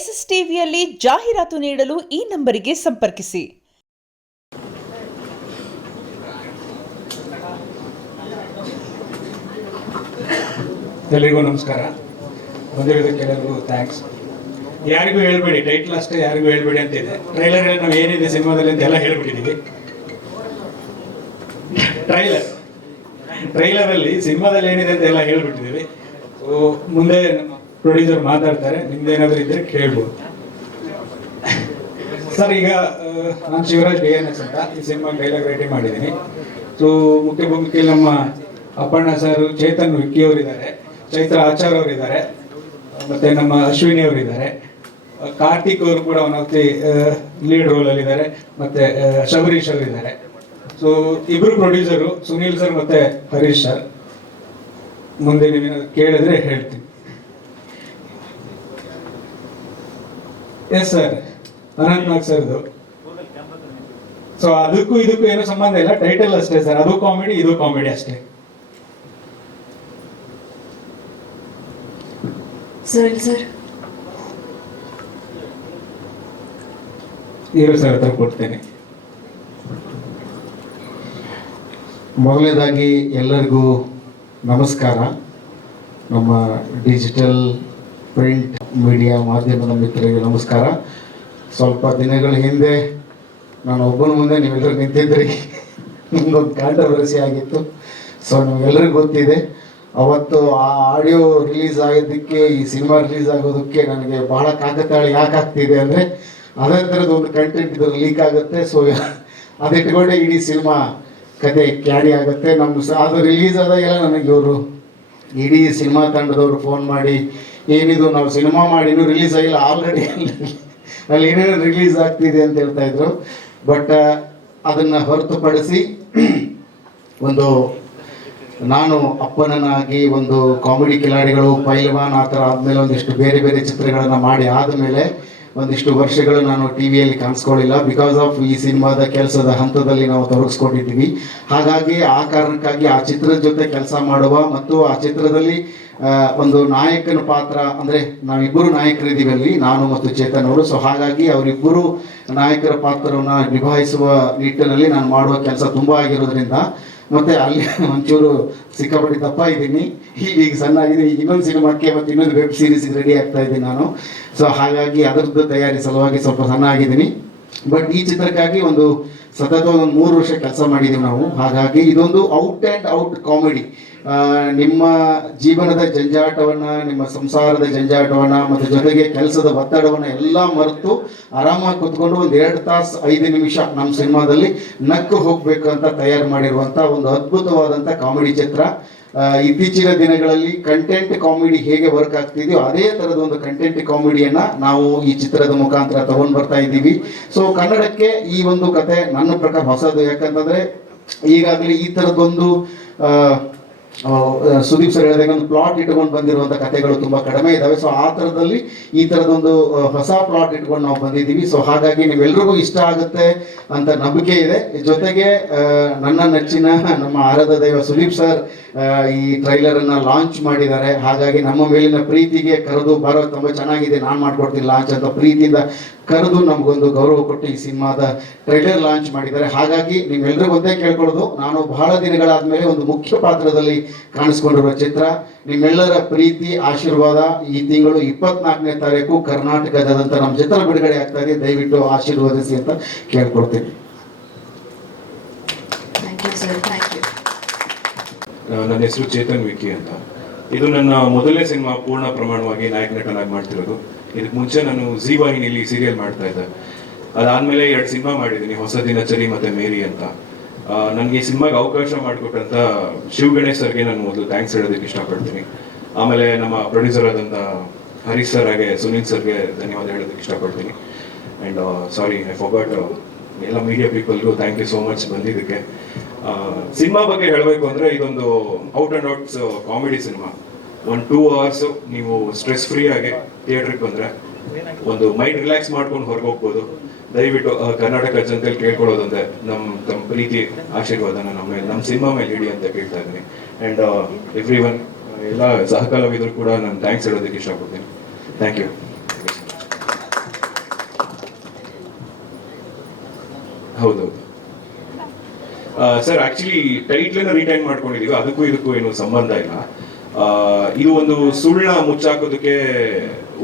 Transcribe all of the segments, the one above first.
S S ಟಿವಿಯಲ್ಲಿ ಜಾಹೀರಾತು ನೀಡಲು ಈ ನಂಬರಿಗೆ ಸಂಪರ್ಕಿಸಿ. ಎಲ್ಲರಿಗೂ ನಮಸ್ಕಾರ. ಬಂದಿರೋದಕ್ಕೆ ಎಲ್ಲರಿಗೂ ಥ್ಯಾಂಕ್ಸ್. ಯಾರಿಗೂ ಹೇಳ್ಬೇಡಿ, ಟೈಟ್ಲ್ ಅಷ್ಟೇ ಯಾರಿಗೂ ಹೇಳ್ಬೇಡಿ ಅಂತಿದೆ. ಟ್ರೈಲರಲ್ಲಿ ನಾವು ಏನಿದೆ ಸಿನಿಮಾದಲ್ಲಿ ಅಂತ ಎಲ್ಲ ಹೇಳ್ಬಿಟ್ಟಿದ್ದೀವಿ. ಟ್ರೈಲರಲ್ಲಿ ಸಿನಿಮಾದಲ್ಲಿ ಏನಿದೆ ಅಂತ ಎಲ್ಲ ಹೇಳ್ಬಿಟ್ಟಿದ್ದೀವಿ. ಸೊ ಮುಂದೆ ನಮ್ಮ ಪ್ರೊಡ್ಯೂಸರ್ ಮಾತಾಡ್ತಾರೆ, ನಿಮ್ದೇನಾದರೂ ಇದ್ರೆ ಕೇಳ್ಬೋದು. ಸರ್, ಈಗ ನಾನು ಶಿವರಾಜ್ BNS ಅಂತ ಈ ಸಿನಿಮಾ ಡೈಲಾಗ್ ರೈಟಿಂಗ್ ಮಾಡಿದ್ದೀನಿ. ಸೊ ಮುಖ್ಯ ಭೂಮಿಕೆಯಲ್ಲಿ ನಮ್ಮ ಅಪ್ಪಣ್ಣ ಸರ್, ಚೇತನ್ ವಿಕ್ಕಿ ಅವರಿದ್ದಾರೆ, ಚೈತ್ರ ಆಚಾರ್ ಅವರಿದ್ದಾರೆ, ಮತ್ತೆ ನಮ್ಮ ಅಶ್ವಿನಿ ಅವರಿದ್ದಾರೆ, ಕಾರ್ತಿಕ್ ಅವರು ಕೂಡ ಒನ್ ಆಫ್ ದಿ ಲೀಡ್ ರೋಲಲ್ಲಿ ಇದ್ದಾರೆ, ಮತ್ತೆ ಶಬರೀಶ್ ಅವರಿದ್ದಾರೆ. ಸೊ ಇಬ್ರು ಪ್ರೊಡ್ಯೂಸರು, ಸುನೀಲ್ ಸರ್ ಮತ್ತೆ ಹರೀಶ್ ಸರ್. ಮುಂದೆ ನೀವೇನಾದ್ರು ಕೇಳಿದ್ರೆ ಹೇಳ್ತೀನಿ. ಎಸ್ ಸರ್, ಅನಂತ್ ನಾಗ್ ಸರ್ದು. ಸೊ ಅದಕ್ಕೂ ಇದಕ್ಕೂ ಏನೂ ಸಂಬಂಧ ಇಲ್ಲ, ಟೈಟಲ್ ಅಷ್ಟೇ ಸರ್. ಅದು ಕಾಮಿಡಿ, ಇದು ಕಾಮಿಡಿ ಅಷ್ಟೇ. ಸರ್ ಇರೋ ಸರ್ ಹತ್ರ ಕೊಡ್ತೇನೆ. ಮೊದಲನೇದಾಗಿ ಎಲ್ಲರಿಗೂ ನಮಸ್ಕಾರ. ನಮ್ಮ ಡಿಜಿಟಲ್ ಪ್ರಿಂಟ್ ಮೀಡಿಯಾ ಮಾಧ್ಯಮದ ಮಿತ್ರರಿಗೆ ನಮಸ್ಕಾರ. ಸ್ವಲ್ಪ ದಿನಗಳ ಹಿಂದೆ ನಾನು ಒಬ್ಬನ ಮುಂದೆ ನೀವೆಲ್ಲರೂ ನಿಂತಿದ್ರಿ, ನಿಮ್ಗೊಂದು ಕಾಂಟ್ರವರ್ಸಿ ಆಗಿತ್ತು. ಸೊ ನಿಮಗೆಲ್ಲರಿಗೂ ಗೊತ್ತಿದೆ, ಅವತ್ತು ಆ ಆಡಿಯೋ ರಿಲೀಸ್ ಆಗೋದಕ್ಕೆ ಈ ಸಿನಿಮಾ ರಿಲೀಸ್ ಆಗೋದಕ್ಕೆ ನನಗೆ ಬಹಳ ಕಾಕತಾಳಿ ಯಾಕೆ ಆಗ್ತಿದೆ ಅಂದರೆ, ಅದೇ ಥರದ್ದು ಒಂದು ಕಂಟೆಂಟ್ ಇದ್ರ ಲೀಕ್ ಆಗುತ್ತೆ. ಸೊ ಅದಿಟ್ಕೊಂಡೆ ಇಡೀ ಸಿನಿಮಾ ಕತೆ ಕ್ಯಾಡಿ ಆಗುತ್ತೆ. ಅದು ರಿಲೀಸ್ ಆದಾಗೆಲ್ಲ ನನಗೆ ಇವರು ಇಡೀ ಸಿನಿಮಾ ತಂಡದವರು ಫೋನ್ ಮಾಡಿ, ಏನಿದು ನಾವು ಸಿನಿಮಾ ಮಾಡಿ ಇನ್ನೂ ರಿಲೀಸ್ ಆಗಿಲ್ಲ, ಆಲ್ರೆಡಿ ಅಲ್ಲಿ ಏನೇನು ರಿಲೀಸ್ ಆಗ್ತಿದೆ ಅಂತ ಹೇಳ್ತಾಯಿದ್ರು. ಬಟ್ ಅದನ್ನು ಹೊರತುಪಡಿಸಿ ಒಂದು ನಾನು ಅಪ್ಪನನ್ನಾಗಿ ಒಂದು ಕಾಮಿಡಿ ಕಿಲಾಡಿಗಳು, ಪೈಲ್ವಾನ್ ಆ ಥರ ಆದಮೇಲೆ ಒಂದಿಷ್ಟು ಬೇರೆ ಬೇರೆ ಚಿತ್ರಗಳನ್ನು ಮಾಡಿ ಆದಮೇಲೆ ಒಂದಿಷ್ಟು ವರ್ಷಗಳು ನಾನು ಟಿವಿಯಲ್ಲಿ ಕಾಣಿಸ್ಕೊಳ್ಳಿಲ್ಲ. ಬಿಕಾಸ್ ಆಫ್ ಈ ಸಿನಿಮಾದ ಕೆಲಸದ ಹಂತದಲ್ಲಿ ನಾವು ತೊಡಗಿಸ್ಕೊಂಡಿದ್ದೀವಿ. ಹಾಗಾಗಿ ಆ ಕಾರಣಕ್ಕಾಗಿ ಆ ಚಿತ್ರದ ಜೊತೆ ಕೆಲಸ ಮಾಡುವ ಮತ್ತು ಆ ಚಿತ್ರದಲ್ಲಿ ಒಂದು ನಾಯಕನ ಪಾತ್ರ, ಅಂದರೆ ನಾವಿಬ್ಬರು ನಾಯಕರಿದ್ದೀವಿ ಅಲ್ಲಿ, ನಾನು ಮತ್ತು ಚೇತನ್ ಅವರು. ಸೊ ಹಾಗಾಗಿ ಅವರಿಬ್ಬರು ನಾಯಕರ ಪಾತ್ರವನ್ನು ನಿಭಾಯಿಸುವ ನಿಟ್ಟಿನಲ್ಲಿ ನಾನು ಮಾಡುವ ಕೆಲಸ ತುಂಬ ಆಗಿರೋದ್ರಿಂದ, ಮತ್ತು ಅಲ್ಲಿ ಒಂಚೂರು ಸಿಕ್ಕಾಪಟ್ಟಿ ದಪ್ಪ ಇದ್ದೀನಿ, ಈಗ ಸಣ್ಣ ಆಗಿದ್ದೀನಿ. ಇನ್ನೊಂದು ಸಿನಿಮಾಕ್ಕೆ ಮತ್ತು ಇನ್ನೊಂದು ವೆಬ್ ಸೀರೀಸ್ಗೆ ರೆಡಿ ಆಗ್ತಾ ಇದ್ದೀನಿ ನಾನು. ಸೊ ಹಾಗಾಗಿ ಅದರದ್ದು ತಯಾರಿ ಸಲುವಾಗಿ ಸ್ವಲ್ಪ ಸಣ್ಣ ಆಗಿದ್ದೀನಿ. ಬಟ್ ಈ ಚಿತ್ರಕ್ಕಾಗಿ ಒಂದು ಸತತ ಒಂದು 3 ವರ್ಷ ಕೆಲಸ ಮಾಡಿದ್ದೀವಿ ನಾವು. ಹಾಗಾಗಿ ಇದೊಂದು ಔಟ್ ಆ್ಯಂಡ್ ಔಟ್ ಕಾಮಿಡಿ. ನಿಮ್ಮ ಜೀವನದ ಜಂಜಾಟವನ್ನು, ನಿಮ್ಮ ಸಂಸಾರದ ಜಂಜಾಟವನ್ನು ಮತ್ತು ಜೊತೆಗೆ ಕೆಲಸದ ಒತ್ತಡವನ್ನು ಎಲ್ಲ ಮರೆತು ಆರಾಮಾಗಿ ಕೂತ್ಕೊಂಡು ಒಂದು 2 ತಾಸು 5 ನಿಮಿಷ ನಮ್ಮ ಸಿನಿಮಾದಲ್ಲಿ ನಕ್ಕು ಹೋಗಬೇಕು ಅಂತ ತಯಾರು ಮಾಡಿರುವಂಥ ಒಂದು ಅದ್ಭುತವಾದಂಥ ಕಾಮಿಡಿ ಚಿತ್ರ. ಇತ್ತೀಚಿನ ದಿನಗಳಲ್ಲಿ ಕಂಟೆಂಟ್ ಕಾಮಿಡಿ ಹೇಗೆ ವರ್ಕ್ ಆಗ್ತಿದೆಯೋ ಅದೇ ಥರದ ಒಂದು ಕಂಟೆಂಟ್ ಕಾಮಿಡಿಯನ್ನು ನಾವು ಈ ಚಿತ್ರದ ಮುಖಾಂತರ ತಗೊಂಡು ಬರ್ತಾ ಇದ್ದೀವಿ. ಸೊ ಕನ್ನಡಕ್ಕೆ ಈ ಒಂದು ಕತೆ ನನ್ನ ಪ್ರಕಾರ ಹೊಸದು. ಯಾಕಂತಂದರೆ ಈಗಾಗಲೇ ಈ ಥರದ್ದೊಂದು ಸುದೀಪ್ ಸರ್ ಹೇಳಿದಾಗ ಒಂದು ಪ್ಲಾಟ್ ಇಟ್ಕೊಂಡು ಬಂದಿರುವಂಥ ಕಥೆಗಳು ತುಂಬ ಕಡಿಮೆ ಇದ್ದಾವೆ. ಸೊ ಆ ಥರದಲ್ಲಿ ಈ ಥರದೊಂದು ಹೊಸ ಪ್ಲಾಟ್ ಇಟ್ಕೊಂಡು ನಾವು ಬಂದಿದ್ದೀವಿ. ಸೊ ಹಾಗಾಗಿ ನೀವೆಲ್ರಿಗೂ ಇಷ್ಟ ಆಗುತ್ತೆ ಅಂತ ನಂಬಿಕೆ ಇದೆ. ಜೊತೆಗೆ ನನ್ನ ನೆಚ್ಚಿನ ನಮ್ಮ ಆರಾಧ್ಯ ದೈವ ಸುದೀಪ್ ಸರ್ ಈ ಟ್ರೈಲರನ್ನು ಲಾಂಚ್ ಮಾಡಿದ್ದಾರೆ. ಹಾಗಾಗಿ ನಮ್ಮ ಮೇಲಿನ ಪ್ರೀತಿಗೆ ಕರೆದು ಬರೋ ತುಂಬ ಚೆನ್ನಾಗಿದೆ, ನಾನು ಮಾಡ್ಕೊಡ್ತೀನಿ ಲಾಂಚ್ ಅಂತ ಪ್ರೀತಿಯಿಂದ ಕರೆದು ನಮಗೊಂದು ಗೌರವ ಕೊಟ್ಟು ಈ ಸಿನಿಮಾದ ಟ್ರೈಲರ್ ಲಾಂಚ್ ಮಾಡಿದ್ದಾರೆ. ಹಾಗಾಗಿ ನೀವೆಲ್ಲರಿಗೂ ಒಂದೇ ಕೇಳ್ಕೊಳ್ಳೋದು, ನಾನು ಬಹಳ ದಿನಗಳಾದಮೇಲೆ ಒಂದು ಮುಖ್ಯ ಪಾತ್ರದಲ್ಲಿ ಕಾಣಿಸ್ಕೊಂಡಿರುವ ಚಿತ್ರ. ನಿಮ್ಮೆಲ್ಲರ ಪ್ರೀತಿ ಆಶೀರ್ವಾದ ಈ ತಿಂಗಳು 24ನೇ ತಾರೀಕು ಕರ್ನಾಟಕದಾದಂಥ ನಮ್ಮ ಚಿತ್ರ ಬಿಡುಗಡೆ ಆಗ್ತಾ ಇದೆ. ದಯವಿಟ್ಟು ಆಶೀರ್ವದಿಸಿ ಅಂತ ಕೇಳ್ಕೊಡ್ತೀನಿ. ನನ್ನ ಹೆಸರು ಚೇತನ್ ವಿಕ್ಕಿ ಅಂತ. ಇದು ನನ್ನ ಮೊದಲನೇ ಸಿನಿಮಾ ಪೂರ್ಣ ಪ್ರಮಾಣವಾಗಿ ನಾಯಕ ನಟನಾಗಿ ಮಾಡ್ತಿರೋದು. ಇದಕ್ಕೆ ಮುಂಚೆ ನಾನು ಝೀ ವಾಹಿನಿಯಲ್ಲಿ ಸೀರಿಯಲ್ ಮಾಡ್ತಾ ಇದ್ದೆ. ಅದಾದಮೇಲೆ 2 ಸಿನಿಮಾ ಮಾಡಿದ್ದೀನಿ, ಹೊಸ ದಿನಚರಿ ಮತ್ತು ಮೇರಿ ಅಂತ. ನನಗೆ ಈ ಸಿನಿಮಾಗೆ ಅವಕಾಶ ಮಾಡಿಕೊಟ್ಟಂಥ ಶಿವ್ ಗಣೇಶ್ ಸರ್ಗೆ ನಾನು ಮೊದಲು ಥ್ಯಾಂಕ್ಸ್ ಹೇಳೋದಕ್ಕೆ ಇಷ್ಟಪಡ್ತೀನಿ. ಆಮೇಲೆ ನಮ್ಮ ಪ್ರೊಡ್ಯೂಸರ್ ಆದಂಥ ಹರೀಶ್ ಸರ್ ಹಾಗೆ ಸುನೀಲ್ ಸರ್ಗೆ ಧನ್ಯವಾದ ಹೇಳೋದಕ್ಕೆ ಇಷ್ಟಪಡ್ತೀನಿ. ಆ್ಯಂಡ್ ಸಾರಿ ಐ ಫಾರ್ಗಾಟ್ ಎಲ್ಲ ಮೀಡಿಯಾ ಪೀಪಲ್ಗೂ ಥ್ಯಾಂಕ್ ಯು ಸೋ ಮಚ್ ಬಂದಿದ್ದಕ್ಕೆ. ಸಿನಿಮಾ ಬಗ್ಗೆ ಹೇಳಬೇಕು ಅಂದರೆ ಇದೊಂದು out and outs comedy cinema. 1-2 hours ನೀವು ಸ್ಟ್ರೆಸ್ ಫ್ರೀ ಆಗಿ ಥಿಯೇಟ್ರಿಗೆ ಬಂದರೆ ಒಂದು ಮೈಂಡ್ ರಿಲ್ಯಾಕ್ಸ್ ಮಾಡ್ಕೊಂಡು ಹೊರಗೆ ಹೋಗ್ಬೋದು. ದಯವಿಟ್ಟು ಕರ್ನಾಟಕ ಜನತೆಯಲ್ಲಿ ಕೇಳ್ಕೊಳ್ಳೋದಂದ್ರೆ ತಮ್ಮ ಪ್ರೀತಿ ಆಶೀರ್ವಾದನ ನಮ್ಮ ಸಿನಿಮಾ ಮೇಲೆ ಇಡಿ ಅಂತ ಕೇಳ್ತಾ ಇದ್ದೀನಿ. ಆ್ಯಂಡ್ ಎವ್ರಿ ಒನ್ ಎಲ್ಲ ಸಹಕಲಾವಿದರು ಕೂಡ ನಾನು ಥ್ಯಾಂಕ್ಸ್ ಹೇಳೋದಕ್ಕೆ ಇಷ್ಟಪಡ್ತೀನಿ. Thank you. ಹೌದೌದು ಸರ್, ಆಕ್ಚುಲಿ ಟೈಟ್ಲನ್ನ ರಿಟೈನ್ ಮಾಡ್ಕೊಂಡಿದೀವಿ, ಅದಕ್ಕೂ ಇದಕ್ಕೂ ಏನು ಸಂಬಂಧ ಇಲ್ಲ. ಇದು ಒಂದು ಸುಳ್ಳ ಮುಚ್ಚಾಕೋದಕ್ಕೆ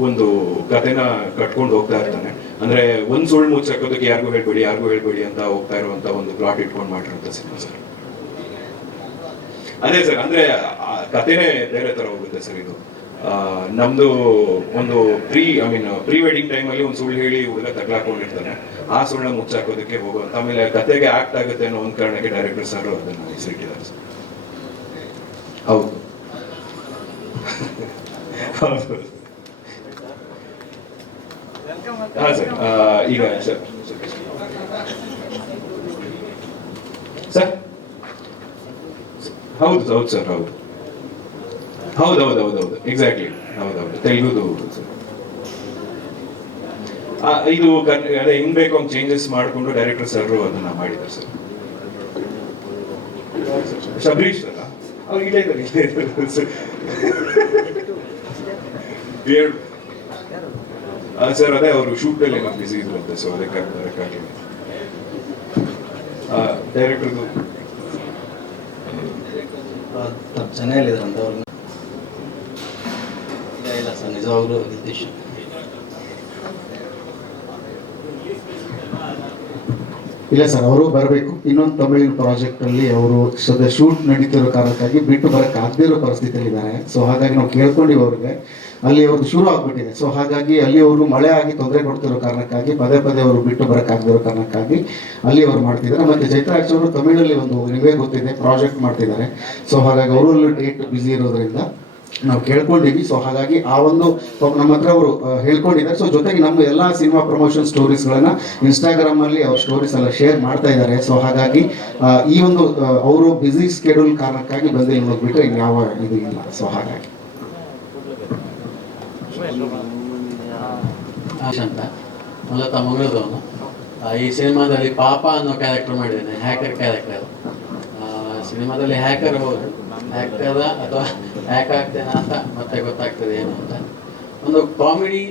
ಒಂದು ಕಥೆನ ಕಟ್ಕೊಂಡು ಹೋಗ್ತಾ ಇರ್ತಾನೆ. ಅಂದ್ರೆ ಒಂದ್ ಸುಳ್ಳು ಮುಚ್ಚಾಕೋದಕ್ಕೆ ಯಾರಿಗೂ ಹೇಳ್ಬೇಡಿ ಅಂತ ಹೋಗ್ತಾ ಇರುವಂತ ಒಂದು ಪ್ಲಾಟ್ ಇಟ್ಕೊಂಡು ಮಾಡಿರುವಂತ ಸಿನಿಮಾ ಸರ್. ಅದೇ ಸರ್, ಅಂದ್ರೆ ಕಥೆನೇ ಬೇರೆ ತರ ಹೋಗುತ್ತೆ ಸರ್. ಇದು ನಮ್ದು ಒಂದು ಪ್ರೀ ವೆಡ್ಡಿಂಗ್ ಟೈಮಲ್ಲಿ ಒಂದು ಸುಳ್ಳು ಹೇಳಿ ಹುಡುಗ ತಗ್ಲಾಕೊಂಡಿರ್ತಾನೆ, ಆ ಸುಳ್ಳ ಮುಚ್ಚಾಕೋದಕ್ಕೆ ಹೋಗುವಂತ, ಆಮೇಲೆ ಕತೆಗೆ ಆಕ್ಟ್ ಆಗುತ್ತೆ ಅನ್ನೋ ಒಂದು ಕಾರಣಕ್ಕೆ ಡೈರೆಕ್ಟರ್ ಸರ್ ಅದನ್ನ ಹೆಸರಿಟ್ಟಿದ್ದಾರೆ ಸರ್. ಹೌದು ಹೌದು ಹಾ ಸರ್. ಈಗ ಸರ್ ಸರ್ ಹೌದು ಸರ್, ಹೌದು ಎಕ್ಸಾಕ್ಟ್ಲಿ, ಹೌದೌದು ತೆಲುಗುದು ಸರ್. ಇದು ಅದೇ ಹೆಂಗ್ ಬೇಕು ಹಂಗೆ ಚೇಂಜಸ್ ಮಾಡಿಕೊಂಡು ಡೈರೆಕ್ಟರ್ ಸರ್ ಅದನ್ನ ಮಾಡಿದ್ದಾರೆ ಸರ್. ಶಬರೀಶ್ ಸರ್ ಅವ್ರು ಇಲ್ಲೇ ಇದ್ದಾರೆ ಸರ್. ಅದೇ ಅವರು ಶೂಟ್ ಅಲ್ಲಿ ಏನೋ ಬಿಸಿ ಇದ್ರಂತೆ, ಸೊ ಅದಕ್ಕಾಗಿ ಡೈರೆಕ್ಟರ್ದು ಚೆನ್ನಾಗಿದ್ರಂತ ಅವ್ರನ್ನ. ಇಲ್ಲ ಸರ್, ನಿಜವಾಗ್ಲೂ ನಿತೀಶ್ ಇಲ್ಲ ಸರ್, ಅವರು ಬರಬೇಕು. ಇನ್ನೊಂದು ತಮಿಳಿನ ಪ್ರಾಜೆಕ್ಟ್ ಅಲ್ಲಿ ಅವರು ಸದ್ಯ ಶೂಟ್ ನಡೀತಿರೋ ಕಾರಣಕ್ಕಾಗಿ ಬಿಟ್ಟು ಬರಕ್ಕೆ ಆಗದೇ ಇರೋ ಪರಿಸ್ಥಿತಿಯಲ್ಲಿ ಇದ್ದಾರೆ. ಸೊ ಹಾಗಾಗಿ ನಾವು ಕೇಳ್ಕೊಂಡಿವಿ ಅವ್ರಿಗೆ, ಅಲ್ಲಿ ಅವ್ರದ್ದು ಶುರು ಆಗ್ಬಿಟ್ಟಿದೆ. ಸೊ ಹಾಗಾಗಿ ಅಲ್ಲಿ ಅವರು ಮಳೆ ಆಗಿ ತೊಂದರೆ ಕೊಡ್ತಿರೋ ಕಾರಣಕ್ಕಾಗಿ ಪದೇ ಅವರು ಬಿಟ್ಟು ಬರೋಕ್ಕಾಗದಿರೋ ಕಾರಣಕ್ಕಾಗಿ ಅಲ್ಲಿ ಅವರು ಮಾಡ್ತಿದ್ದಾರೆ. ಮತ್ತೆ ಚೈತ್ರಾಕ್ಷ ಅವರು ತಮಿಳಲ್ಲಿ ಒಂದು ನಿಮಗೆ ಗೊತ್ತಿದೆ ಪ್ರಾಜೆಕ್ಟ್ ಮಾಡ್ತಿದ್ದಾರೆ. ಸೊ ಹಾಗಾಗಿ ಅವರಲ್ಲೂ ಡೇಟ್ ಬ್ಯುಸಿ ಇರೋದ್ರಿಂದ ನಾವು ಕೇಳ್ಕೊಂಡಿವಿ. ಸೊ ಹಾಗಾಗಿ ಆ ಒಂದು ನಮ್ಮ ಹತ್ರ ಅವರು ಹೇಳ್ಕೊಂಡಿದ್ದಾರೆ. ಸೊ ಜೊತೆಗೆ ನಮ್ಮ ಎಲ್ಲ ಸಿನಿಮಾ ಪ್ರಮೋಷನ್ ಸ್ಟೋರೀಸ್ಗಳನ್ನ ಇನ್ಸ್ಟಾಗ್ರಾಮ್ ಅಲ್ಲಿ ಅವ್ರ ಸ್ಟೋರೀಸ್ ಎಲ್ಲ ಶೇರ್ ಮಾಡ್ತಾ ಇದ್ದಾರೆ. ಸೊ ಹಾಗಾಗಿ ಈ ಒಂದು ಅವರು ಬ್ಯುಸಿ ಸ್ಕೆಡ್ಯೂಲ್ ಕಾರಣಕ್ಕಾಗಿ ಬಂದಿಲ್ಲ ನೋಡ್ಬಿಟ್ರೆ ಇನ್ಯಾವ ಇದು ಇಲ್ಲ. ಸೊ ಹಾಗಾಗಿ ಅಂತ ಮೂಲತಃ ಮಂಗಳೂರವನು. ಈ ಸಿನಿಮಾದಲ್ಲಿ ಪಾಪ ಅನ್ನೋ ಕ್ಯಾರೆಕ್ಟರ್ ಮಾಡಿದ್ದೇನೆ, ಹ್ಯಾಕರ್ ಕ್ಯಾರೆಕ್ಟರ್. ಸಿನಿಮಾದಲ್ಲಿ ಹ್ಯಾಕರ್ ಹೌದು, ಹ್ಯಾಕರ್ ಅಥವಾ ಹ್ಯಾಕ್ ಆಗ್ತೇನೆ ಅಂತ ಮತ್ತೆ ಗೊತ್ತಾಗ್ತದೆ ಏನು ಅಂತ. ಒಂದು ಕಾಮಿಡಿ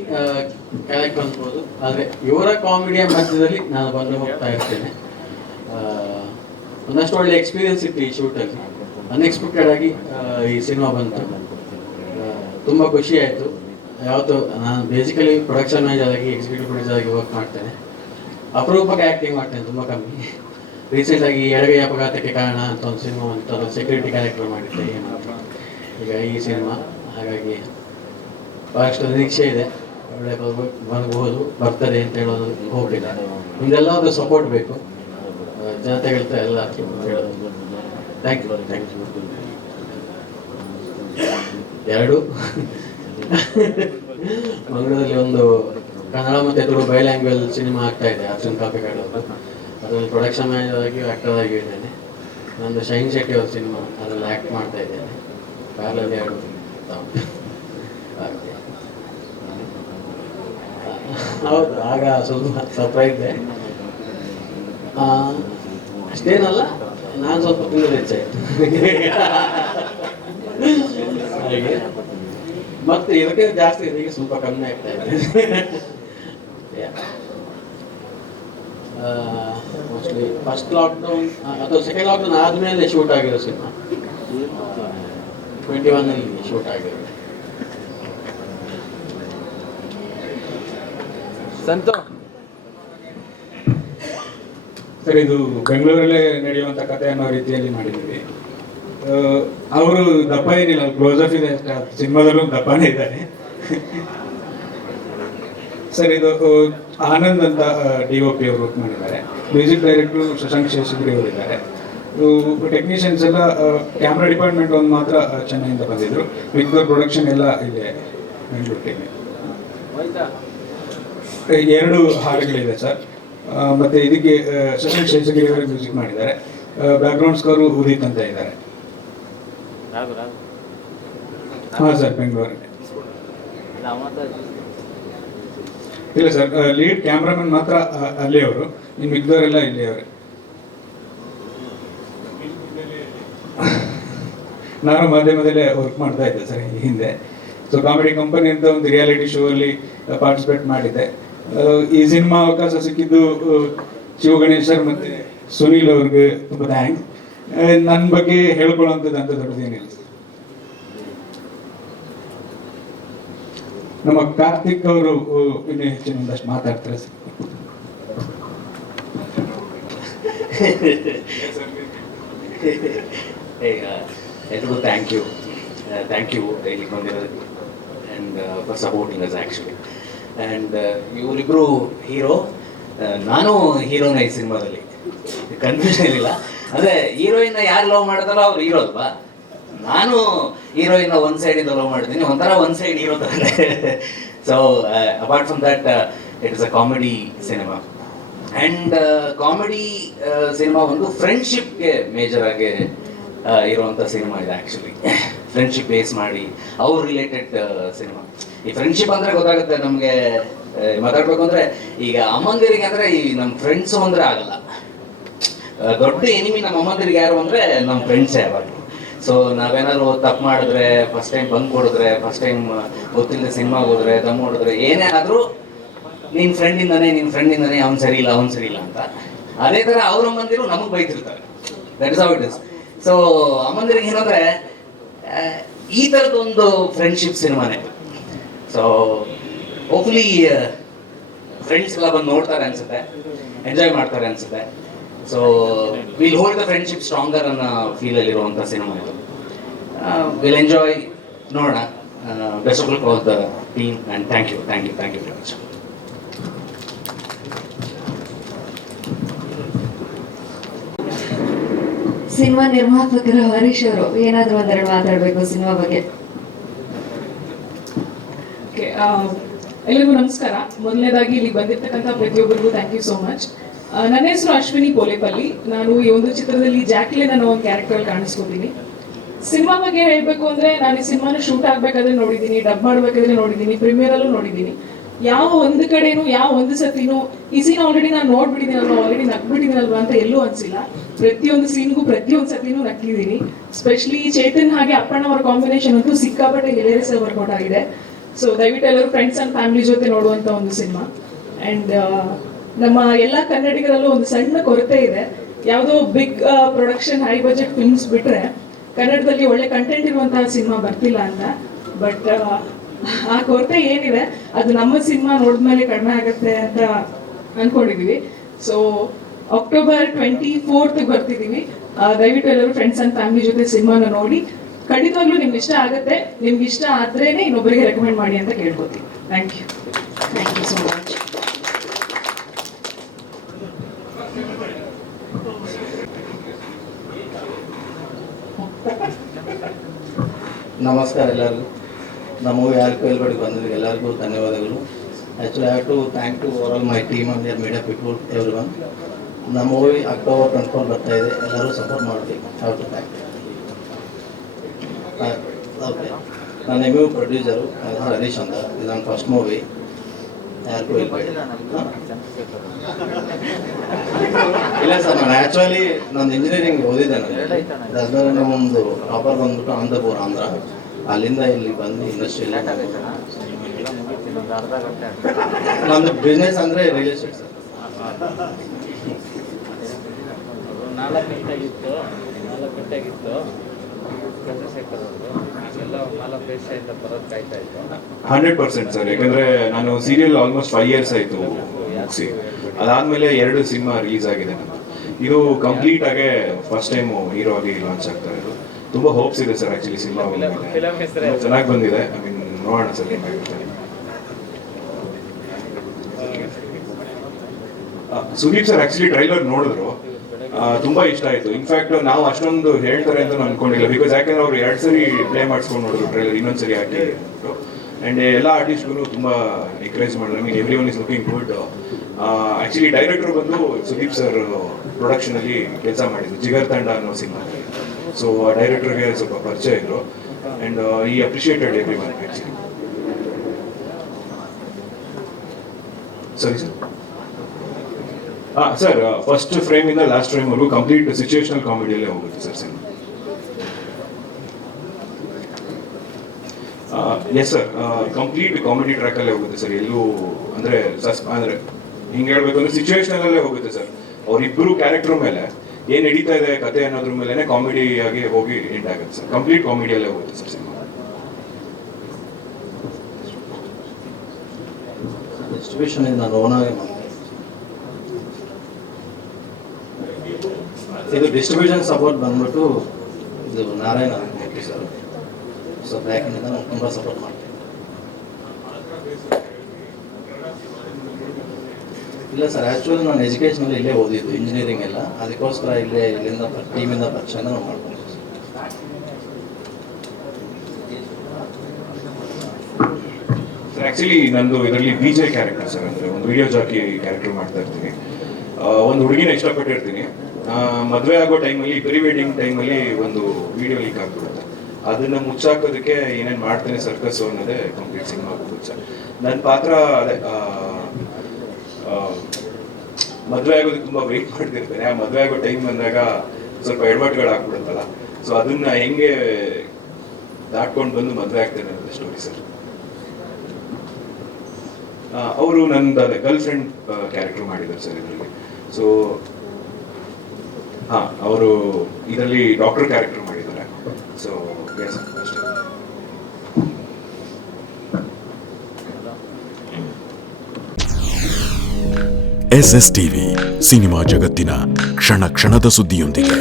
ಕ್ಯಾರೆಕ್ಟರ್ ಅನ್ಬೋದು, ಆದರೆ ಇವರ ಕಾಮಿಡಿಯ ಮಧ್ಯದಲ್ಲಿ ನಾನು ಬಂದು ಹೋಗ್ತಾ ಇರ್ತೇನೆ. ಒಂದಷ್ಟು ಒಳ್ಳೆ ಎಕ್ಸ್ಪೀರಿಯನ್ಸ್ ಇತ್ತು ಈ ಶೂಟಲ್ಲಿ. ಅನ್ಎಕ್ಸ್ಪೆಕ್ಟೆಡ್ ಆಗಿ ಈ ಸಿನಿಮಾ ಬಂತು, ತುಂಬ ಖುಷಿ ಆಯಿತು. ಯಾವತ್ತು ನಾನು ಬೇಸಿಕಲಿ ಪ್ರೊಡಕ್ಷನ್ ಮ್ಯಾನೇಜರ್ ಆಗಿ ಎಕ್ಸಿಕ್ಯೂಟಿವ್ ಪ್ರೊಡ್ಯೂಸರ್ ಆಗಿ ವರ್ಕ್ ಮಾಡ್ತೇನೆ. ಅಪರೂಪಕ್ಕೆ ಆ್ಯಕ್ಟಿಂಗ್ ಮಾಡ್ತೇನೆ, ತುಂಬ ಕಮ್ಮಿ. ರೀಸೆಂಟಾಗಿ ಎಡಗೈ ಅಪಘಾತಕ್ಕೆ ಕಾರಣ ಅಂತ ಒಂದು ಸಿನಿಮಾ ಅಂತ, ಅದು ಸೆಕ್ಯೂರಿಟಿ ಕ್ಯಾರೆಕ್ಟರ್ ಮಾಡಿದ್ದೆ ಏನು ಅಂತ. ಈಗ ಈ ಸಿನಿಮಾ, ಹಾಗಾಗಿ ಭಾಳಷ್ಟು ನಿರೀಕ್ಷೆ ಇದೆ, ಒಳ್ಳೆ ಬರಬಹುದು, ಬರ್ತದೆ ಅಂತ ಹೇಳೋದು ಹೋಗಿದೆ. ನಿಮ್ದೆಲ್ಲ ಒಂದು ಸಪೋರ್ಟ್ ಬೇಕು, ಜನತೆಗಳ್ತಾ ಎಲ್ಲ ಹೇಳೋದು. Thank you. ಎರಡು ಮಂಗಳೂರಲ್ಲಿ ಒಂದು ಕನ್ನಡ ಮತ್ತು ತುಳು ಬೈ ಲ್ಯಾಂಗ್ವೇಜ್ ಸಿನಿಮಾ ಆಗ್ತಾ ಇದೆ, ಅರ್ಜುನ್ ಕಾಪಿಕಾಡ್ ಅವರು. ಅದರಲ್ಲಿ ಪ್ರೊಡಕ್ಷನ್ ಮ್ಯಾನೇಜರ್ ಆಗಿ ಆ್ಯಕ್ಟರ್ ಆಗಿ ಇದ್ದೇನೆ. ನಂದು ಶೈನ್ ಶೆಟ್ಟಿ ಅವ್ರ ಸಿನಿಮಾ, ಅದರಲ್ಲಿ ಆ್ಯಕ್ಟ್ ಮಾಡ್ತಾ ಇದ್ದೇನೆ. ಪ್ಯಾರಲಲ್ಲಿ ಎರಡು ಹೌದು, ಆಗ ಸ್ವಲ್ಪ ಸರ್ಪ್ರೈಸ್ ಇದೆ. ಅಷ್ಟೇನಲ್ಲ, ನಾನು ಸ್ವಲ್ಪ ತಿನ್ನೋದು ಹೆಚ್ಚಾಯಿತು ಹಾಗೆ. ಮತ್ತೆ ಇದಕ್ಕೆ ಜಾಸ್ತಿ ಇದೆ, ಈಗ ಸ್ವಲ್ಪ ಕಮ್ಮಿ ಆಗ್ತಾ ಇದೆ. ಮೋಸ್ಟ್ಲಿ ಫಸ್ಟ್ ಲಾಕ್ಡೌನ್ ಅಥವಾ ಸೆಕೆಂಡ್ ಲಾಕ್ಡೌನ್ ಆದಮೇಲೆ ಶೂಟ್ ಆಗಿರೋ ಸಿನಿಮಾ, 21 ಶೂಟ್ ಆಗಿರೋದು. ಸರ್, ಇದು ಬೆಂಗಳೂರಲ್ಲೇ ನಡೆಯುವಂಥ ಕಥೆ ಅನ್ನೋ ರೀತಿಯಲ್ಲಿ ಮಾಡಿದ್ದೀವಿ. ಅವರು ದಪ್ಪ ಏನಿಲ್ಲ, ಕ್ಲೋಸಪ್ ಇದೆ ಅಷ್ಟೇ. ಸಿನಿಮಾದಲ್ಲೂ ದಪ್ಪನೇ ಇದ್ದಾರೆ. ಸರ್, ಇದು ಆನಂದ್ ಅಂತ DOP ಅವರು ವರ್ಕ್ ಮಾಡಿದ್ದಾರೆ. ಮ್ಯೂಸಿಕ್ ಡೈರೆಕ್ಟ್ರು ಶಶಾಂಕ್ ಶೇಷಗಿರಿ ಅವರಿದ್ದಾರೆ. ಟೆಕ್ನಿಷಿಯನ್ಸ್ ಎಲ್ಲ ಕ್ಯಾಮ್ರಾ ಡಿಪಾರ್ಟ್ಮೆಂಟ್ ಒಂದು ಮಾತ್ರ ಚೆನ್ನೈಯಿಂದ ಬಂದಿದ್ರು. ಮಿಕ್ದವ್ರ ಪ್ರೊಡಕ್ಷನ್ ಎಲ್ಲ ಇಲ್ಲೇ ಬೆಂಗಳೂರು ಟೀಮೇ. 2 ಹಾಡುಗಳಿದೆ ಸರ್. ಮತ್ತು ಇದಕ್ಕೆ ಶಶಾಂಕ್ ಶೇಷಗಿರಿ ಅವರು ಮ್ಯೂಸಿಕ್ ಮಾಡಿದ್ದಾರೆ. ಬ್ಯಾಕ್ಗ್ರೌಂಡ್ ಸ್ಕೋರು ಉದಿತ್ ಅಂತ ಇದ್ದಾರೆ. ಹಾಂ ಸರ್, ಬೆಂಗಳೂರಲ್ಲಿ. ಇಲ್ಲ ಸರ್, ಲೀಡ್ ಕ್ಯಾಮ್ರಾಮನ್ ಮಾತ್ರ ಅಲ್ಲೇ ಅವರು, ಇನ್ನು ಮಿಕ್ದವರೆಲ್ಲ ಇಲ್ಲಿ ಅವರೇ. ನಾನು ಮಾಧ್ಯಮದಲ್ಲೇ ವರ್ಕ್ ಮಾಡ್ತಾ ಇದ್ದೆ ಸರ್ ಈ ಹಿಂದೆ. ಸೊ ಕಾಮಿಡಿ ಕಂಪನಿ ಅಂತ ಒಂದು ರಿಯಾಲಿಟಿ ಶೋ ಅಲ್ಲಿ ಪಾರ್ಟಿಸಿಪೇಟ್ ಮಾಡಿದ್ದೆ. ಈ ಸಿನಿಮಾ ಅವಕಾಶ ಸಿಕ್ಕಿದ್ದು ಶಿವಗಣೇಶ್ ಸರ್ ಮತ್ತು ಸುನೀಲ್ ಅವ್ರಿಗೆ ತುಂಬ ಥ್ಯಾಂಕ್ಸ್. ನನ್ನ ಬಗ್ಗೆ ಹೇಳ್ಕೊಳ್ಳೋಂಥದ್ದು ಅಂತ ದೊಡ್ಡದೇನಿಲ್ಲ ಸರ್. ನಮ್ಮ ಕಾರ್ತಿಕ್ ಅವರು ಇನ್ನೂ ಹೆಚ್ಚಿನ ಒಂದಷ್ಟು ಮಾತಾಡ್ತಾರೆ ಸರ್. ಎಲ್ರಿಗೂ ಥ್ಯಾಂಕ್ ಯು ಇಲ್ಲಿ ಬಂದಿರೋದಕ್ಕೆ and for supporting us actually. And ಇವರಿಬ್ಬರು ಹೀರೋ, ನಾನು ಹೀರೋನ ಈ ಸಿನಿಮಾದಲ್ಲಿ, ಕನ್ಫ್ಯೂಷನ್ ಇಲ್ಲ. ಅಂದರೆ ಹೀರೋಯಿನ್ನ ಯಾರು ಲವ್ ಮಾಡ್ತಾರೋ ಅವ್ರು ಹೀರೋ ಅಲ್ವಾ, ನಾನು ಹೀರೋಯಿನ್ನ ಒಂದು ಸೈಡಿಂದ ಲವ್ ಮಾಡ್ತೀನಿ, ಒಂಥರ ಒಂದು ಸೈಡ್ ಹೀರೋ ಥರನೇ. So apart from that it is a comedy cinema. And comedy cinema ಒಂದು ಫ್ರೆಂಡ್ಶಿಪ್ಗೆ ಮೇಜರ್ ಆಗಿ ಇರುವಂಥ ಸಿನಿಮಾ ಇದೆ ಆ್ಯಕ್ಚುಲಿ. ಫ್ರೆಂಡ್ಶಿಪ್ ಬೇಸ್ ಮಾಡಿ ಅವ್ರು ರಿಲೇಟೆಡ್ ಸಿನಿಮಾ. ಈ ಫ್ರೆಂಡ್ಶಿಪ್ ಅಂದರೆ ಗೊತ್ತಾಗುತ್ತೆ ನಮಗೆ, ಮಾತಾಡ್ಬೇಕು ಅಂದರೆ ಈಗ ಅಮ್ಮಂದಿರಿಗೆ ಅಂದರೆ ಈ ನಮ್ಮ ಫ್ರೆಂಡ್ಸು ಅಂದರೆ ಆಗಲ್ಲ. ದೊಡ್ಡ ಎನಿಮಿ ನಮ್ಮ ಅಮ್ಮಂದಿರಿಗೆ ಯಾರು ಅಂದರೆ ನಮ್ಮ ಫ್ರೆಂಡ್ಸೇ ಯಾವಾಗ. ಸೊ ನಾವೇನಾದ್ರು ತಪ್ಪು ಮಾಡಿದ್ರೆ, ಫಸ್ಟ್ ಟೈಮ್ ಬಂಕ್ ಕೊಡಿದ್ರೆ, ಫಸ್ಟ್ ಟೈಮ್ ಗೊತ್ತಿಲ್ಲದೆ ಸಿನಿಮಾಗೆ ಹೋದ್ರೆ, ದಮ್ ಹೊಡಿದ್ರೆ, ಏನೇ ಆದರೂ ನಿನ್ನ ಫ್ರೆಂಡಿಂದನೇ ಅವ್ನು ಸರಿ ಇಲ್ಲ ಅಂತ. ಅದೇ ಥರ ಅವ್ರ ಅಮ್ಮಂದಿರು ನಮಗೆ ಬೈತಿರ್ತಾರೆ. That is how it is. So ಅಮ್ಮಂದಿರಿಗೆ ಏನಂದರೆ ಈ ಥರದೊಂದು ಫ್ರೆಂಡ್ಶಿಪ್ ಸಿನಿಮಾನೇ. ಸೊ ಹೋಪ್ಫುಲಿ ಫ್ರೆಂಡ್ಸ್ಗೆಲ್ಲ ಬಂದು ನೋಡ್ತಾರೆ ಅನ್ಸುತ್ತೆ, ಎಂಜಾಯ್ ಮಾಡ್ತಾರೆ ಅನ್ಸುತ್ತೆ. So will hold the friendship stronger ಅನ್ನೋ ಫೀಲಲ್ಲಿರುವಂಥ ಸಿನಿಮಾ ಇದು. ವಿಲ್ ಎಂಜಾಯ್, ನೋಡೋಣ. Best of luck all the team and thank you very much. Cinema ನಿರ್ಮಾಪಕರು ಹರೀಶ್ ಅವರು ಏನಾದರೂ ಒಂದೆರಡು ಮಾತಾಡಬೇಕು ಸಿನಿಮಾ ಬಗ್ಗೆ. ಎಲ್ಲರಿಗೂ ನಮಸ್ಕಾರ. ಮೊದಲನೇದಾಗಿ ಇಲ್ಲಿ ಬಂದಿರ್ತಕ್ಕಂಥ ಪ್ರತಿಯೊಬ್ಬರಿಗೂ ಥ್ಯಾಂಕ್ ಯು ಸೋ ಮಚ್. ನನ್ನ ಹೆಸರು ಅಶ್ವಿನಿ ಪೋಲೇಪಲ್ಲಿ. ನಾನು ಈ ಒಂದು ಚಿತ್ರದಲ್ಲಿ ಜಾಕ್ಲಿನ್ ಅನ್ನೋ ಒಂದು ಕ್ಯಾರೆಕ್ಟರ್ ಕಾಣಿಸ್ಕೊತೀನಿ. ಸಿನಿಮಾ ಬಗ್ಗೆ ಹೇಳಬೇಕು ಅಂದರೆ, ನಾನು ಈ ಸಿನಿಮಾನ ಶೂಟ್ ಆಗಬೇಕಾದ್ರೆ ನೋಡಿದ್ದೀನಿ, ಡಬ್ ಮಾಡಬೇಕಾದ್ರೆ ನೋಡಿದ್ದೀನಿ, ಪ್ರೀಮಿಯರಲ್ಲೂ ನೋಡಿದ್ದೀನಿ. ಯಾವ ಒಂದು ಕಡೆನೂ ಯಾವ ಒಂದು ಸತಿನೂ ಈ ಸೀನ್ ಆಲ್ರೆಡಿ ನಾನು ನೋಡ್ಬಿಟ್ಟಿದ್ದೀನಲ್ವಾ, ಆಲ್ರೆಡಿ ನಗ್ಬಿಟ್ಟಿದ್ದೀನಲ್ವಾ ಅಂತ ಎಲ್ಲೂ ಅನಿಸಿಲ್ಲ. ಪ್ರತಿಯೊಂದು ಸೀನ್ಗೂ ಪ್ರತಿಯೊಂದು ಸತಿನೂ ನಕ್ಕಿದ್ದೀನಿ. ಸ್ಪೆಷಲಿ ಚೇತನ್ ಹಾಗೆ ಅಪ್ಪಣ್ಣ ಅವರ ಕಾಂಬಿನೇಷನ್ ಅಂತೂ ಸಿಕ್ಕಾಪಟ್ಟೆ ಹಿಲೇರಿಯಸ್ ಆಗಿ ವರ್ಕೌಟ್ ಆಗಿದೆ. ಸೊ ದಯವಿಟ್ಟು ಎಲ್ಲರೂ ಫ್ರೆಂಡ್ಸ್ ಆ್ಯಂಡ್ ಫ್ಯಾಮಿಲಿ ಜೊತೆ ನೋಡುವಂಥ ಒಂದು ಸಿನಿಮಾ. ಆ್ಯಂಡ್ ನಮ್ಮ ಎಲ್ಲ ಕನ್ನಡಿಗರಲ್ಲೂ ಒಂದು ಸಣ್ಣ ಕೊರತೆ ಇದೆ. ಯಾವುದೋ big production high budget films ಬಿಟ್ಟರೆ ಕನ್ನಡದಲ್ಲಿ ಒಳ್ಳೆ ಕಂಟೆಂಟ್ ಇರುವಂತಹ ಸಿನಿಮಾ ಬರ್ತಿಲ್ಲ ಅಂತ. ಬಟ್ ಆ ಕೊರತೆ ಏನಿದೆ ಅದು ನಮ್ಮ ಸಿನಿಮಾ ನೋಡಿದ್ಮೇಲೆ ಕಡಿಮೆ ಆಗುತ್ತೆ ಅಂತ ಅಂದ್ಕೊಂಡಿದ್ದೀವಿ. ಸೊ ಅಕ್ಟೋಬರ್ 24 ಬರ್ತಿದ್ದೀವಿ. ದಯವಿಟ್ಟು ಎಲ್ಲರೂ ಫ್ರೆಂಡ್ಸ್ ಆ್ಯಂಡ್ ಫ್ಯಾಮಿಲಿ ಜೊತೆ ಸಿನಿಮಾನ ನೋಡಿ. ಖಂಡಿತವಾಗ್ಲೂ ನಿಮ್ಗೆ ಇಷ್ಟ ಆಗುತ್ತೆ. ನಿಮ್ಗೆ ಇಷ್ಟ ಆದ್ರೇನೆ ಇನ್ನೊಬ್ಬರಿಗೆ ರೆಕಮೆಂಡ್ ಮಾಡಿ ಅಂತ ಕೇಳ್ಕೊತೀನಿ. Thank you so much. ನಮಸ್ಕಾರ ಎಲ್ಲರಿಗೂ. ನಮ್ಮ ಮೂವಿ ಯಾರು ಕೇಳ್ಬೇಡಿ ಬಂದಿದ್ದಕ್ಕೆ ಎಲ್ಲರಿಗೂ ಧನ್ಯವಾದಗಳು. Actually I have to thank to all my team and there media people everyone. ನಮ್ಮ ಮೂವಿ ಅಕ್ಟೋಬರ್ 24 ಬರ್ತಾ ಇದೆ, ಎಲ್ಲರೂ ಸಪೋರ್ಟ್ ಮಾಡ್ತೀವಿ. Have to thank. ಓಕೆ, ನಾನು ಎಮ್ ಯು ಪ್ರೊಡ್ಯೂಸರು, ಹರೀಶ್ ಅಂತ. ಇದು ನನ್ನ ಫಸ್ಟ್ ಮೂವಿ. ಯಾರಿಗೂ ಇಲ್ಲ ಸರ್, ನಾನು ಆ್ಯಕ್ಚುಲಿ ನಂದು ಇಂಜಿನಿಯರಿಂಗ್ ಓದಿದ್ದೆ. ಅದಾದ್ಮೇಲೆ ನಮ್ಮೊಂದು ಪ್ರಾಪರ್ ಬಂದ್ಬಿಟ್ಟು ಅನಂತಪುರ, ಆಂಧ್ರ. ಅಲ್ಲಿಂದ ಇಲ್ಲಿ ಬಂದು ಇಂಡಸ್ಟ್ರಿಯಲ್ಲಿ ನಮ್ಮದು ಬಿಸ್ನೆಸ್ ಅಂದರೆ ರಿಯಲ್ ಎಸ್ಟೇಟ್ ಸರ್. 4 ಗಂಟೆಗಿತ್ತು ಚಂದ್ರಶೇಖರ್ ಅವರು ಎಲ್ಲ 4 ದೇಶದಿಂದ ಬರೋದು ಕಾಯ್ತಾ ಇತ್ತು. 100% ಸರ್. ಯಾಕಂದ್ರೆ ನಾನು ಸೀರಿಯಲ್ ಆಲ್ಮೋಸ್ಟ್ 5 years ಆಯಿತು ಮುಗಿಸಿ. ಅದಾದ್ಮೇಲೆ 2 ಸಿನಿಮಾ ರಿಲೀಸ್ ಆಗಿದೆ ನಂದು. ಇದು ಕಂಪ್ಲೀಟ್ ಆಗಿ ಫಸ್ಟ್ ಟೈಮ್ ಹೀರೋ ಆಗಿ ಲಾಂಚ್ ಆಗ್ತಾ ಇರೋದು. ತುಂಬ ಹೋಪ್ಸ್ ಇದೆ ಸರ್. ಆ್ಯಕ್ಚುಲಿ ಸಿನಿಮಾ ಚೆನ್ನಾಗಿ ಬಂದಿದೆ. ಐ ಮೀನ್ ನೋಡೋಣ ಸರ್ ಏನಾಗುತ್ತೆ. ಸುದೀಪ್ ಸರ್ ಆ್ಯಕ್ಚುಲಿ ಟ್ರೈಲರ್ ನೋಡಿದ್ರು, ತುಂಬ ಇಷ್ಟ ಆಯಿತು. ಇನ್ಫ್ಯಾಕ್ಟ್ ನಾವು ಅಷ್ಟೊಂದು ಹೇಳ್ತಾರೆ ಅಂತ ಅನ್ಕೊಂಡಿಲ್ಲ. ಬಿಕಾಸ್ ಯಾಕಂದ್ರೆ ಅವ್ರು 2 ಸರಿ ಪ್ಲೇ ಮಾಡಿಸ್ಕೊಂಡು ನೋಡಿದ್ರು ಟ್ರೈಲರ್, ಇನ್ನೊಂದು ಸರಿ ಹಾಕಿ. ಆ್ಯಂಡ್ ಎಲ್ಲ ಆರ್ಟಿಸ್ಟ್ಗೂ ತುಂಬ ಎನ್ಕರೇಜ್ ಮಾಡಿದ್ರು. I mean every one is looking good. Actually director ಬಂದು ಸುದೀಪ್ ಸರ್ ಪ್ರೊಡಕ್ಷನಲ್ಲಿ ಕೆಲಸ ಮಾಡಿದ್ರು, ಜಿಗರ್ ತಂಡ ಅನ್ನೋ ಸಿನಿಮಾ. ಸೊ ಆ ಡೈರೆಕ್ಟರ್ಗೆ ಸ್ವಲ್ಪ ಪರಿಚಯ ಇದ್ರು. ಆ್ಯಂಡ್ ಈ ಅಪ್ರಿಷಿಯೇಟೆಡ್ ಎವ್ರಿ ಒನ್ ಆ್ಯಕ್ಚುಲಿ. ಸರಿ ಸರ್. ಸರ್, ಫಸ್ಟ್ ಫ್ರೇಮಿಂದ ಲಾಸ್ಟ್ ಫ್ರೇಮ್ವರೆಗೂ ಕಂಪ್ಲೀಟ್ ಸಿಚುಯೇಷನಲ್ ಕಾಮಿಡಿಯಲ್ಲೇ ಹೋಗುತ್ತೆ sir cinema. Yes sir, complete comedy ಟ್ರ್ಯಾಕಲ್ಲೇ ಹೋಗುತ್ತೆ ಸರ್. ಎಲ್ಲೂ ಅಂದರೆ ಹಿಂಗೆ ಹೇಳ್ಬೇಕು ಅಂದರೆ ಸಿಚುಯೇಷನಲ್ಲೇ ಹೋಗುತ್ತೆ ಸರ್. ಅವರಿಬ್ಬರು ಕ್ಯಾರೆಕ್ಟರ್ ಮೇಲೆ ಏನು ನಡೀತಾ ಇದೆ ಕತೆ ಅನ್ನೋದ್ರ ಮೇಲೆ ಕಾಮಿಡಿ ಆಗಿ ಹೋಗಿ ಎಂಡ್ ಆಗುತ್ತೆ ಸರ್. ಕಂಪ್ಲೀಟ್ ಕಾಮಿಡಿಯಲ್ಲೇ ಹೋಗುತ್ತೆ ಸರ್ ಸಿನಿಮಾ. ಡಿಸ್ಟ್ರಿಬ್ಯೂಷನ್ ನಾನು ಓನಾಗೆ ಮಾಡ್ತೀನಿ. ಇದು ಡಿಸ್ಟ್ರಿಬ್ಯೂಷನ್ ಸಪೋರ್ಟ್ ಬಂದ್ಬಿಟ್ಟು ಇದು ನಾರಾಯಣ ಮೂರ್ತಿ ಸರ್. ಸೊ ಬ್ಯಾಕಿಂದ ನಾನು ತುಂಬ ಸಪೋರ್ಟ್ ಮಾಡ್ತೀನಿ. ಇಲ್ಲ ಸರ್, ಆ್ಯಕ್ಚುಲಿ ನಾನು ಎಜುಕೇಷನಲ್ಲಿ ಇಲ್ಲೇ ಓದಿದ್ದು, ಇಂಜಿನಿಯರಿಂಗ್ ಎಲ್ಲ. ಅದಕ್ಕೋಸ್ಕರ ಇಲ್ಲಿಂದ ಟೀಮಿಂದ ಪರಿಚಯ ನಾವು ಮಾಡ್ಕೊಂಡು ಸರ್. ಆ್ಯಕ್ಚುಲಿ ನಂದು ಇದರಲ್ಲಿ ವಿಜಯ್ ಕ್ಯಾರೆಕ್ಟರ್ ಸರ್, ಅಂದರೆ ಒಂದು ವಿಡಿಯೋ ಜಾಕಿ ಕ್ಯಾರೆಕ್ಟರ್ ಮಾಡ್ತಾ ಇರ್ತೀನಿ. ಒಂದು ಹುಡುಗಿನ ಇಷ್ಟಪಟ್ಟಿರ್ತೀನಿ. ಮದುವೆ ಆಗೋ ಟೈಮಲ್ಲಿ, ಪ್ರೀ ವೆಡ್ಡಿಂಗ್ ಟೈಮಲ್ಲಿ ಒಂದು ವಿಡಿಯೋ ಲೀಕ್ ಆಗ್ಬಿಡುತ್ತೆ. ಅದನ್ನು ಮುಚ್ಚಾಕೋದಕ್ಕೆ ಏನೇನು ಮಾಡ್ತೇನೆ ಸರ್ಕಸ್ಸು ಅನ್ನೋದೇ ಕಂಪ್ಲೀಟ್ ಸಿನಿಮಾ ಆಗೋದು ಸರ್. ನನ್ನ ಪಾತ್ರ ಅದೇ ಮದುವೆ ಆಗೋದಕ್ಕೆ ತುಂಬ ವೆಯ್ಟ್ ಮಾಡ್ತಿರ್ತೇನೆ. ಆ ಮದುವೆ ಆಗೋ ಟೈಮ್ ಬಂದಾಗ ಸ್ವಲ್ಪ ಎಡವಟ್ಟುಗಳಾಗ್ಬಿಡುತ್ತಲ್ಲ, ಸೊ ಅದನ್ನು ಹೆಂಗೆ ದಾಟ್ಕೊಂಡು ಬಂದು ಮದುವೆ ಆಗ್ತೇನೆ ಅನ್ನೋದು ಸ್ಟೋರಿ ಸರ್. ಅವರು ನಂದು ಅದೇ ಗರ್ಲ್ ಫ್ರೆಂಡ್ ಕ್ಯಾರೆಕ್ಟರ್ ಮಾಡಿದ್ದಾರೆ ಸರ್ ಇದರಲ್ಲಿ. ಸೊ ಹಾಂ, ಅವರು ಇದರಲ್ಲಿ ಡಾಕ್ಟರ್ ಕ್ಯಾರೆಕ್ಟರ್ ಮಾಡಿದ್ದಾರೆ. ಸೊ ಎಸ್ ಅಷ್ಟೇ. SS TV ಸಿನಿಮಾ ಜಗತ್ತಿನ ಕ್ಷಣ ಕ್ಷಣದ ಸುದ್ದಿಯೊಂದಿಗೆ.